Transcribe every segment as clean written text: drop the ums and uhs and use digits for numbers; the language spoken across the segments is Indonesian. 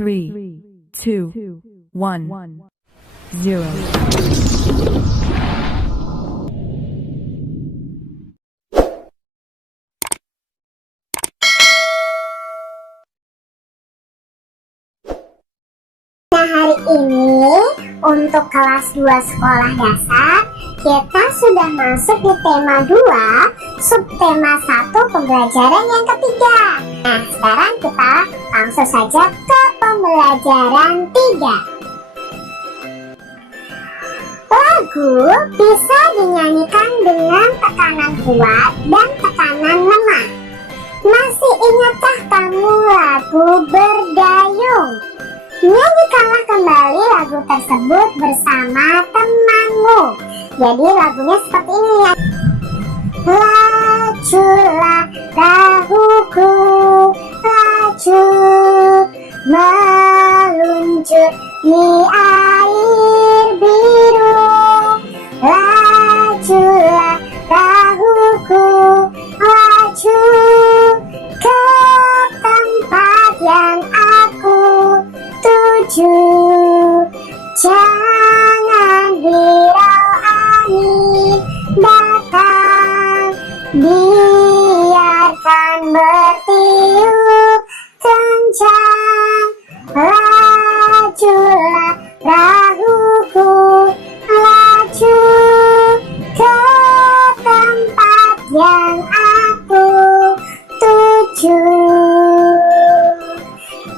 3, 2, 1, 0. Nah, hari ini untuk kelas 2 sekolah dasar kita sudah masuk di tema 2 subtema 1 pembelajaran yang ketiga. Nah, sekarang kita langsung saja ke pembelajaran 3. Lagu bisa dinyanyikan dengan tekanan kuat dan tekanan lemah. Masih ingatkah kamu lagu Berdayung? Nyanyikanlah kembali lagu tersebut bersama temanmu. Jadi lagunya seperti ini ya. Lajulah perahuku, laju meluncur di air biru. Lajulah perahuku, laju ke tempat yang aku tuju. Jangan hirau angin datang, biarkan bertiup kencang. Lajulah perahuku, laju ke tempat yang aku tuju.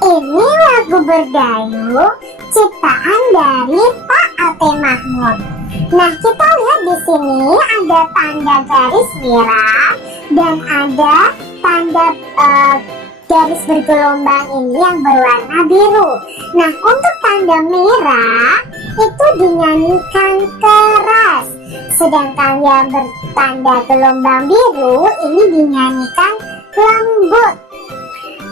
Ini lagu Berdayung ciptaan dari Pak Ate Mahmud. Nah, kita lihat di sini ada tanda garis merah dan ada tanda garis bergelombang ini yang berwarna biru. Nah, untuk tanda merah itu dinyanyikan keras, sedangkan yang bertanda gelombang biru ini dinyanyikan lembut.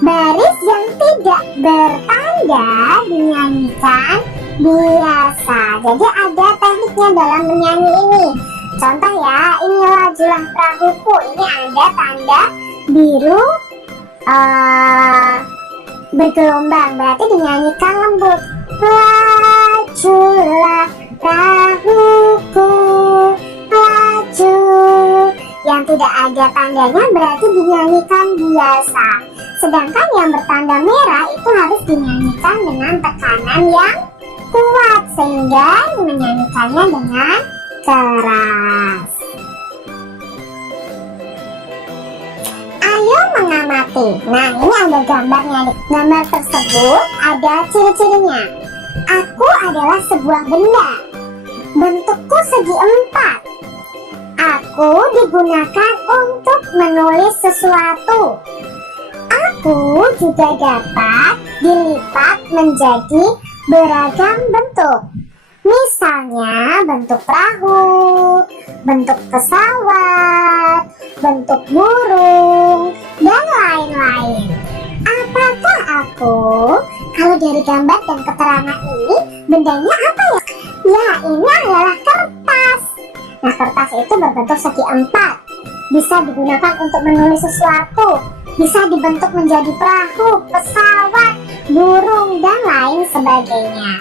Baris yang tidak bertanda dinyanyikan biasa. Jadi ada tekniknya dalam menyanyi ini. Contoh ya, ini lajulah perahuku, ini ada tanda biru bergelombang, berarti dinyanyikan lembut. Lajulah perahuku, laju. Yang tidak ada tandanya berarti dinyanyikan biasa. Sedangkan yang bertanda merah itu harus dinyanyikan dengan tekanan yang kuat sehingga menyanyikannya dengan keras. Ayo mengamati. Nah, ini ada gambarnya. Gambar tersebut ada ciri-cirinya. Aku adalah sebuah benda. Bentukku segi empat. Aku digunakan untuk menulis sesuatu. Aku juga dapat dilipat menjadi beragam bentuk. Misalnya bentuk perahu, bentuk pesawat, bentuk burung, dan lain-lain. Apakah aku? Kalau dari gambar dan keterangan ini, bendanya apa ya? Ya, ini adalah kertas. Nah, kertas itu berbentuk segi empat. Bisa digunakan untuk menulis sesuatu. Bisa dibentuk menjadi perahu, pesawat, burung, dan lain sebagainya.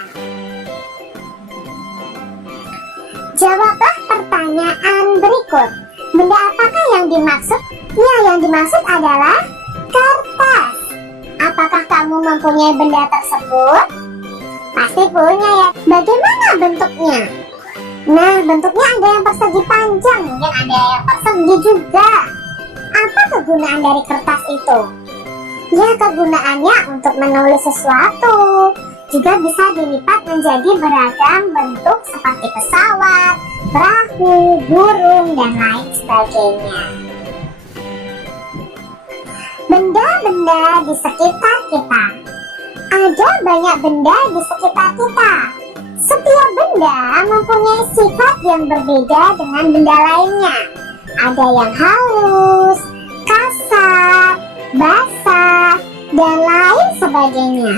Jawablah pertanyaan berikut. Benda apakah yang dimaksud? Ya, yang dimaksud adalah kertas. Apakah kamu mempunyai benda tersebut? Pasti punya ya. Bagaimana bentuknya? Nah, bentuknya ada yang persegi panjang, mungkin ada yang persegi juga. Apa kegunaan dari kertas itu? Ya, kegunaannya untuk menulis sesuatu. Juga bisa dilipat menjadi beragam bentuk seperti pesawat, perahu, burung, dan lain sebagainya. Benda-benda di sekitar kita. Ada banyak benda di sekitar kita. Setiap benda mempunyai sifat yang berbeda dengan benda lainnya. Ada yang halus, kasar, basah, dan lain sebagainya.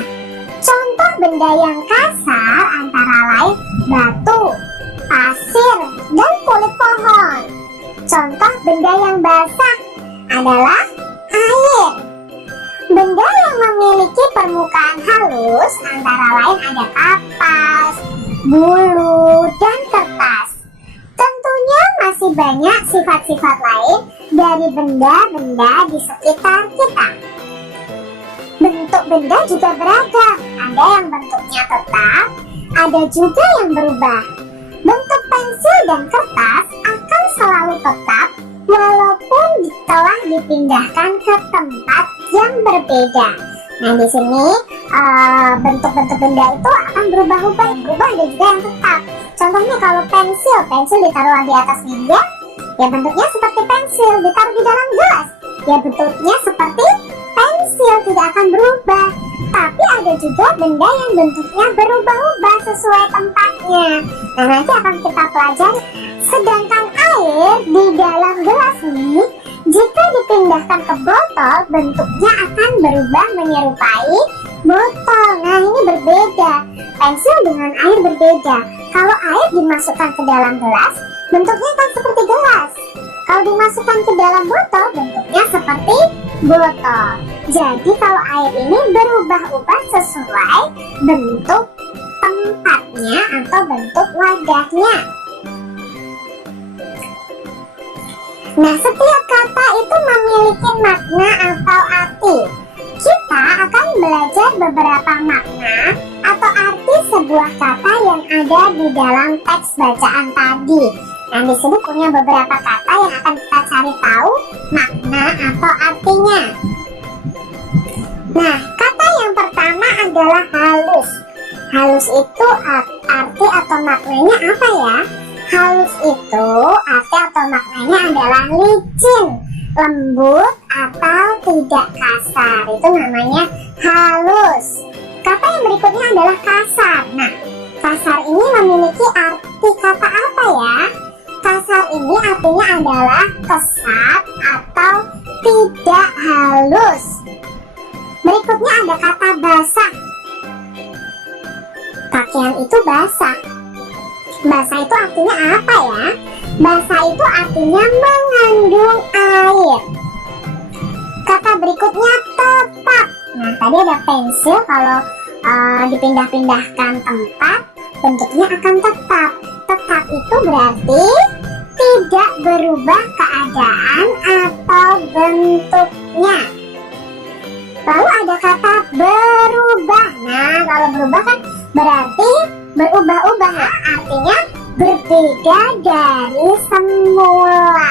Contoh benda yang kasar antara lain batu, pasir, dan kulit pohon. Contoh benda yang basah adalah air. Benda yang memiliki permukaan halus antara lain ada kapas, bulu, dan kertas. Tentunya masih banyak sifat-sifat lain dari benda-benda di sekitar kita. Bentuk benda juga beragam, ada yang bentuknya tetap, ada juga yang berubah. Bentuk pensil dan kertas akan selalu tetap walaupun telah dipindahkan ke tempat yang berbeda. Nah, di sini bentuk-bentuk benda itu akan berubah-ubah. Berubah ada juga yang tetap. Contohnya kalau pensil ditaruh di atas meja, ya bentuknya seperti pensil. Ditaruh di dalam gelas, ya bentuknya seperti pensil, tidak akan berubah. Tapi ada juga benda yang bentuknya berubah-ubah sesuai tempatnya. Nah, nanti akan kita pelajari. Sedangkan air di dalam gelas ini, jika dipindahkan ke botol, bentuknya akan berubah menyerupai botol. Nah, ini berbeda. Pensil dengan air berbeda. Kalau air dimasukkan ke dalam gelas, bentuknya akan seperti gelas. Kalau dimasukkan ke dalam botol, bentuknya seperti botol. Jadi kalau air ini berubah-ubah sesuai bentuk tempatnya atau bentuk wadahnya. Nah, setiap kata itu memiliki makna atau arti. Kita akan belajar beberapa makna atau arti sebuah kata yang ada di dalam teks bacaan tadi. Nah, di sini punya beberapa kata yang akan kita cari tahu makna atau artinya. Nah, kata yang pertama adalah halus. Halus itu arti atau maknanya apa ya? Halus itu arti atau maknanya adalah licin, lembut, atau tidak kasar. Itu namanya halus. Kata yang berikutnya adalah kasar. Nah, kasar ini memiliki arti kata apa ya? Kasar ini artinya adalah kesat atau tidak halus. Berikutnya ada kata basah. Pakaian itu basah. Basah itu artinya apa ya? Basah itu artinya mengandung air. Kata berikutnya tetap. Nah, tadi ada pensil, kalau dipindah-pindahkan tempat, bentuknya akan tetap. Tetap itu berarti tidak berubah keadaan atau bentuknya. Lalu ada kata berubah. Nah, kalau berubah kan berarti berubah-ubah, artinya berbeda dari semula.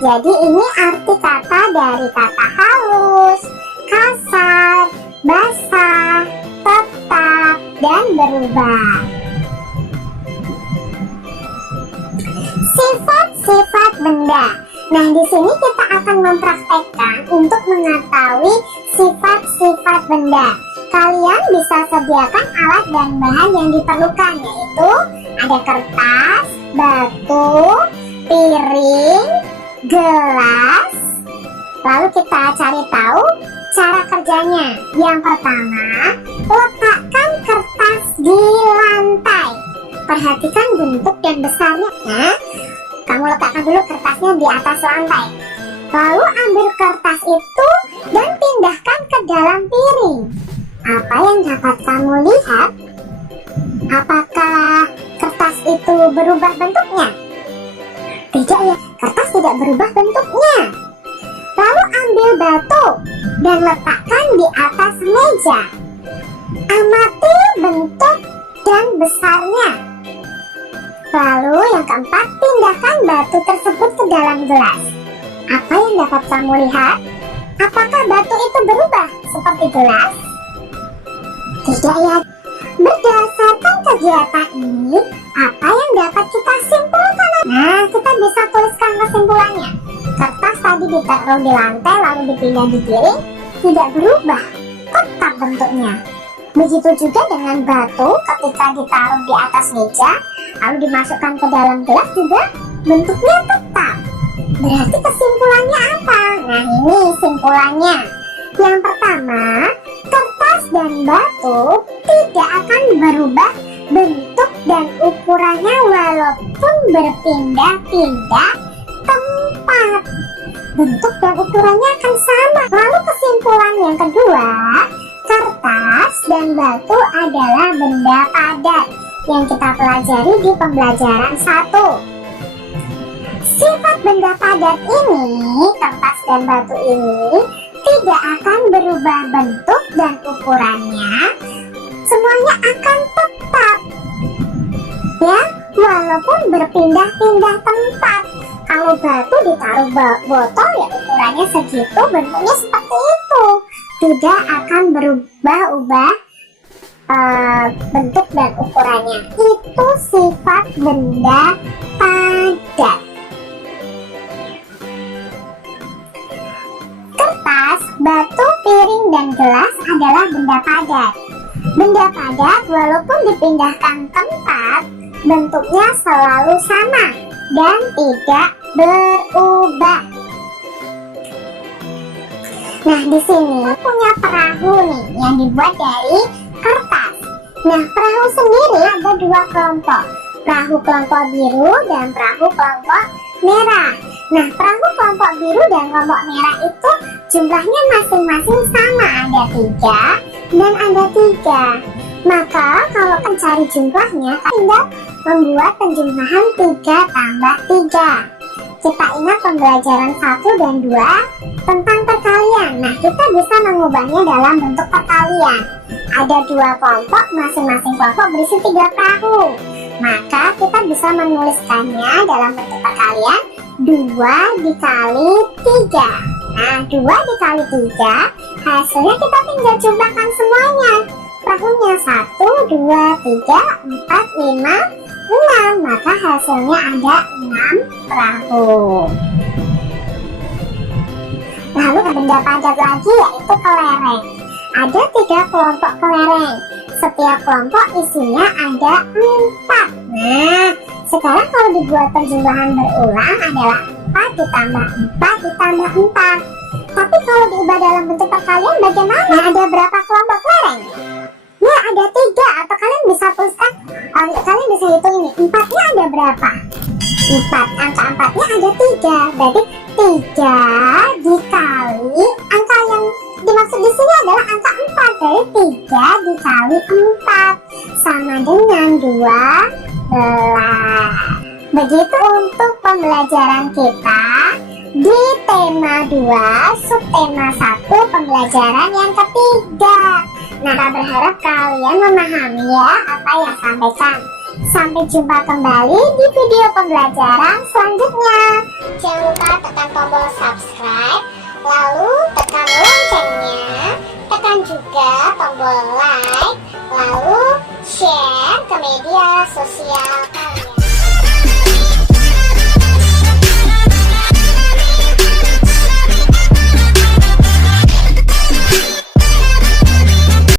Jadi ini arti kata dari kata halus, kasar, basah, tetap, dan berubah. Sifat-sifat benda. Nah, di sini kita akan mempraktekkan untuk mengetahui sifat-sifat benda. Kalian bisa sediakan alat dan bahan yang diperlukan, yaitu ada kertas, batu, piring, gelas. Lalu kita cari tahu cara kerjanya. Yang pertama, letakkan kertas di lantai. Perhatikan bentuk dan besarnya. Nah, kamu letakkan dulu kertasnya di atas lantai. Lalu ambil kertas itu dan pindahkan ke dalam piring. Apa yang dapat kamu lihat? Apakah kertas itu berubah bentuknya? Tidak ya, kertas tidak berubah bentuknya. Lalu ambil batu dan letakkan di atas meja. Amati bentuk dan besarnya. Lalu yang keempat, pindahkan batu tersebut ke dalam gelas. Apa yang dapat kamu lihat? Apakah batu itu berubah seperti gelas? Tidak ya. Berdasarkan kegiatan ini, apa yang dapat kita simpulkan? Nah, kita bisa tuliskan kesimpulannya. Kertas tadi ditaruh di lantai lalu dipindah di piring, tidak berubah, tetap bentuknya. Begitu juga dengan batu, ketika ditaruh di atas meja lalu dimasukkan ke dalam gelas juga bentuknya tetap. Berarti kesimpulannya apa? Nah, ini simpulannya. Yang pertama, kertas dan batu tidak akan berubah bentuk dan ukurannya walaupun berpindah-pindah tempat. bentuk dan ukurannya akan sama. Lalu kesimpulan yang kedua, kertas dan batu adalah benda padat yang kita pelajari di pembelajaran 1. Sifat benda padat ini, kertas dan batu ini, tidak akan berubah bentuk dan ukurannya. Semuanya akan tetap, ya, walaupun berpindah-pindah tempat. Kalau batu ditaruh botol, ya ukurannya segitu, bentuknya seperti itu, tidak akan berubah-ubah bentuk dan ukurannya. Itu sifat benda padat. Kertas, batu, piring, dan gelas adalah benda padat. Benda padat walaupun dipindahkan tempat, bentuknya selalu sama dan tidak berubah. Nah, di sini punya perahu nih yang dibuat dari kertas. Nah, perahu sendiri ada dua kelompok, perahu kelompok biru dan perahu kelompok merah. Nah, perahu kelompok biru dan kelompok merah itu jumlahnya masing-masing sama, ada 3 dan ada 3. Maka kalau mencari jumlahnya, tinggal membuat penjumlahan 3 tambah 3. Kita ingat pembelajaran 1 dan 2 tentang perkalian. Nah, kita bisa mengubahnya dalam bentuk perkalian. Ada 2 kelompok, masing-masing kelompok berisi 3 perahu. Maka kita bisa menuliskannya dalam bentuk perkalian 2 dikali 3. Nah, 2 dikali 3, hasilnya kita tinggal jumlahkan semuanya. Perahunya 1, 2, 3, 4, 5, 6. Maka hasilnya ada 6 perahu. Lalu benda padat lagi yaitu kelereng. Ada 3 kelompok kelereng. Setiap kelompok isinya ada 4. Nah, sekarang kalau dibuat penjumlahan berulang adalah 4 ditambah 4 ditambah 4. Tapi kalau diubah dalam bentuk perkalian bagaimana? Nah, ada berapa kelompok kelereng? Ya, ada 3. Atau kalian bisa tuliskan, kalian bisa hitung ini, 4-nya ada berapa? 4, angka 4-nya ada 3. Berarti 3 dikali angka yang dimaksud di sini adalah angka 4. Jadi 3 dikali 4 sama dengan 12. Begitu untuk pembelajaran kita di tema 2, subtema 1, pembelajaran yang ketiga. Nah, kita berharap kalian memahami ya apa yang sampaikan. Sampai jumpa kembali di video pembelajaran selanjutnya. Jangan lupa tekan tombol subscribe, lalu tekan loncengnya, tekan juga tombol like, lalu share ke media sosial.